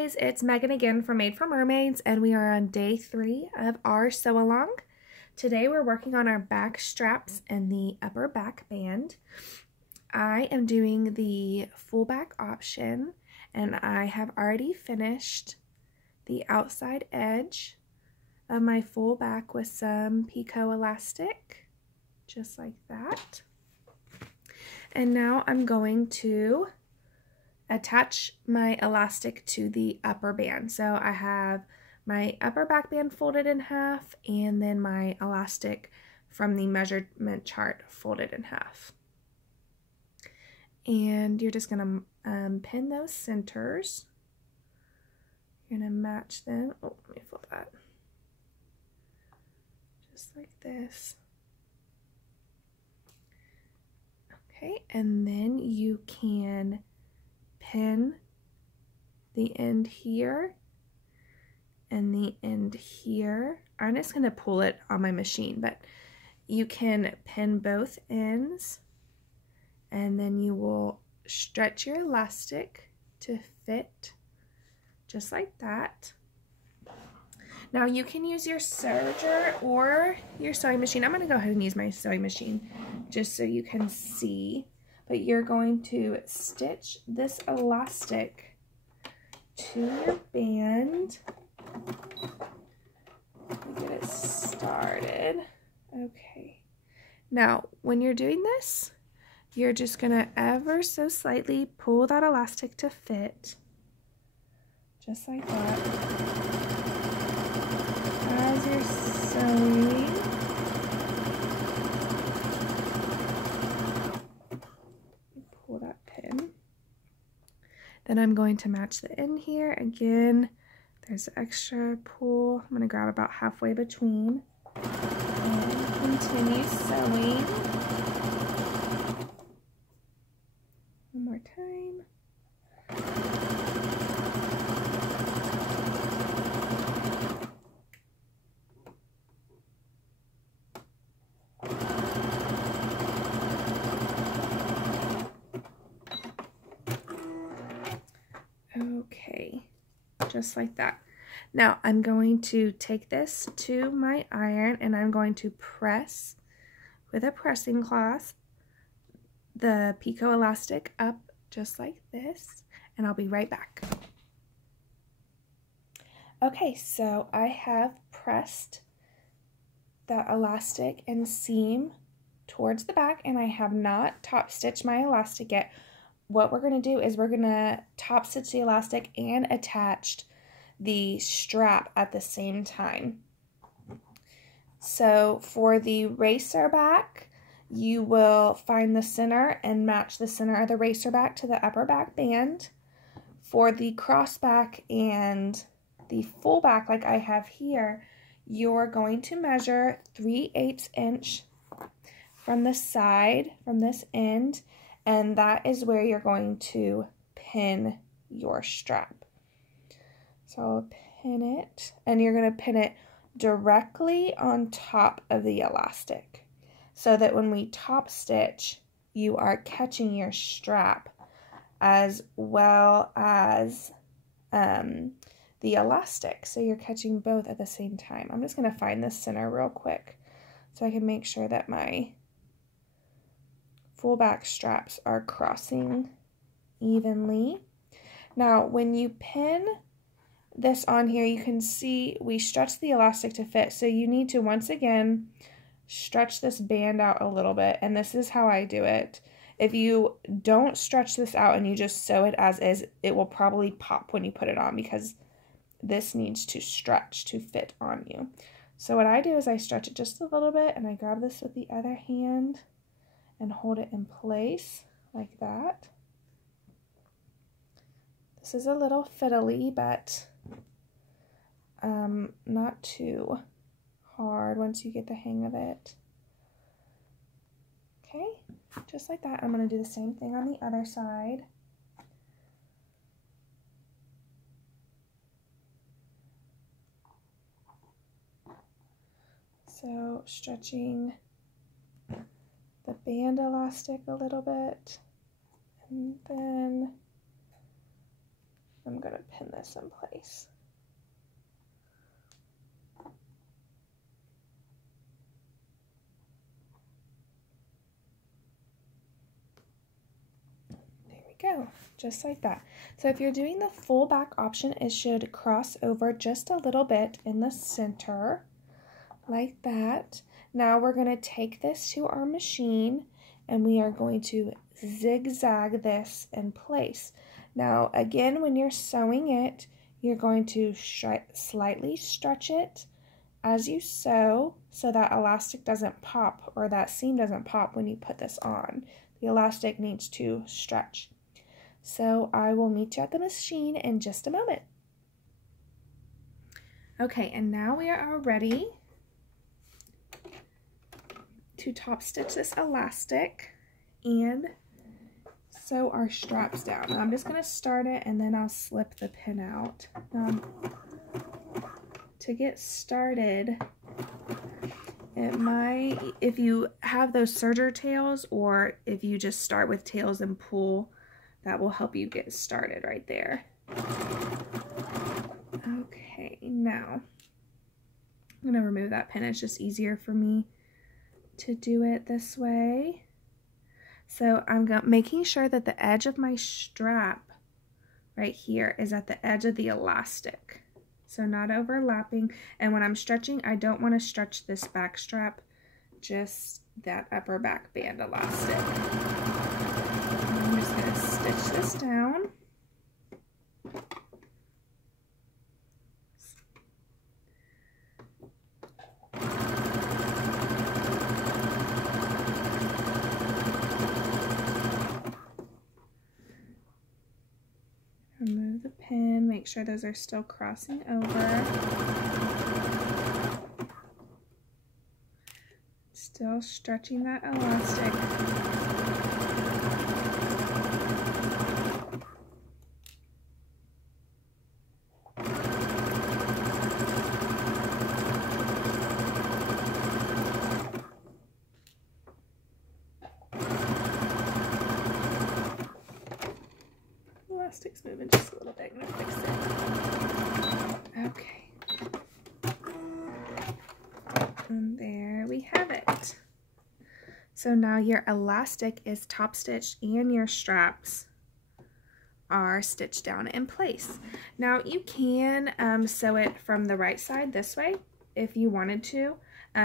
guys, it's Megan again from Made for Mermaids, and we are on day 3 of our sew along. Today we're working on our back straps and the upper back band. I am doing the full back option, and I have already finished the outside edge of my full back with some picot elastic, just like that. And now I'm going to attach my elastic to the upper band. So I have my upper back band folded in half, and then my elastic from the measurement chart folded in half. And you're just going to pin those centers. You're going to match them. Oh, let me flip that. Just like this. Okay, and then you can pin the end here and the end here. I'm just going to pull it on my machine, but you can pin both ends, and then you will stretch your elastic to fit just like that. Now you can use your serger or your sewing machine. I'm going to go ahead and use my sewing machine just so you can see. But you're going to stitch this elastic to your band. Let me get it started. Okay. Now, when you're doing this, you're just going to ever so slightly pull that elastic to fit. Just like that. As you're sewing. Pull that pin. Then I'm going to match the end here. Again, there's extra pull. I'm going to grab about halfway between and continue sewing. One more time. Okay, just like that. Now I'm going to take this to my iron, and I'm going to press with a pressing cloth the picot elastic up just like this, and I'll be right back. Okay, so I have pressed the elastic and seam towards the back, and I have not top stitched my elastic yet. What we're going to do is we're going to top stitch the elastic and attach the strap at the same time. So for the racer back, you will find the center and match the center of the racer back to the upper back band. For the cross back and the full back like I have here, you're going to measure 3/8 inch from the side, from this end, and that is where you're going to pin your strap. So I'll pin it, and you're going to pin it directly on top of the elastic so that when we top stitch, you are catching your strap as well as the elastic. So you're catching both at the same time. I'm just going to find the center real quick so I can make sure that my full back straps are crossing evenly. Now, when you pin this on here, you can see we stretch the elastic to fit. So you need to, once again, stretch this band out a little bit. And this is how I do it. If you don't stretch this out and you just sew it as is, it will probably pop when you put it on, because this needs to stretch to fit on you. So what I do is I stretch it just a little bit, and I grab this with the other hand and hold it in place like that. This is a little fiddly, but not too hard once you get the hang of it. Okay, just like that. I'm going to do the same thing on the other side. So stretching the band elastic a little bit, and then I'm going to pin this in place. Go, just like that. So if you're doing the full back option, it should cross over just a little bit in the center, like that. Now we're going to take this to our machine and we are going to zigzag this in place. Now again, when you're sewing it, you're going to slightly stretch it as you sew so that elastic doesn't pop or that seam doesn't pop when you put this on. The elastic needs to stretch. So I will meet you at the machine in just a moment. Okay, and now we are ready to top stitch this elastic and sew our straps down. Now I'm just going to start it and then I'll slip the pin out. To get started, if you have those serger tails or if you just start with tails and pull, that will help you get started right there. Okay, now I'm going to remove that pin. It's just easier for me to do it this way. So I'm making sure that the edge of my strap right here is at the edge of the elastic. So not overlapping. And when I'm stretching, I don't want to stretch this back strap, just that upper back band elastic. I'm just going to stitch this down. Remove the pin, make sure those are still crossing over. Still stretching that elastic. Elastic's moving just a little bit. I'm gonna fix it. Okay. And there we have it. So now your elastic is top stitched and your straps are stitched down in place. Now you can sew it from the right side this way if you wanted to.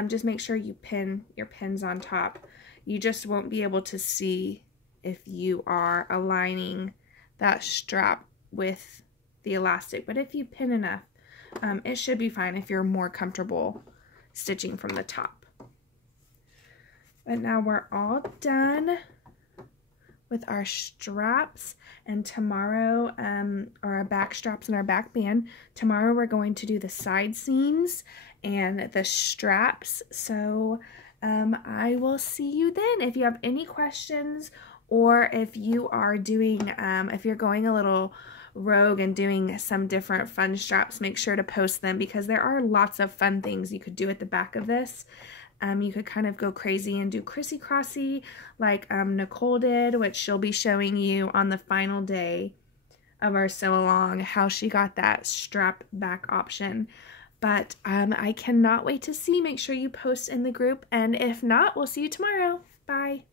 Just make sure you pin your pins on top. You just won't be able to see if you are aligning that strap with the elastic, but if you pin enough, it should be fine if you're more comfortable stitching from the top. But now we're all done with our straps, and tomorrow, or our back straps and our back band, tomorrow we're going to do the side seams and the straps. So I will see you then. If you have any questions, or if you are doing, if you're going a little rogue and doing some different fun straps, make sure to post them because there are lots of fun things you could do at the back of this. You could kind of go crazy and do crissy-crossy like Nicole did, which she'll be showing you on the final day of our sew along, how she got that strap back option. But I cannot wait to see. Make sure you post in the group, and if not, we'll see you tomorrow. Bye.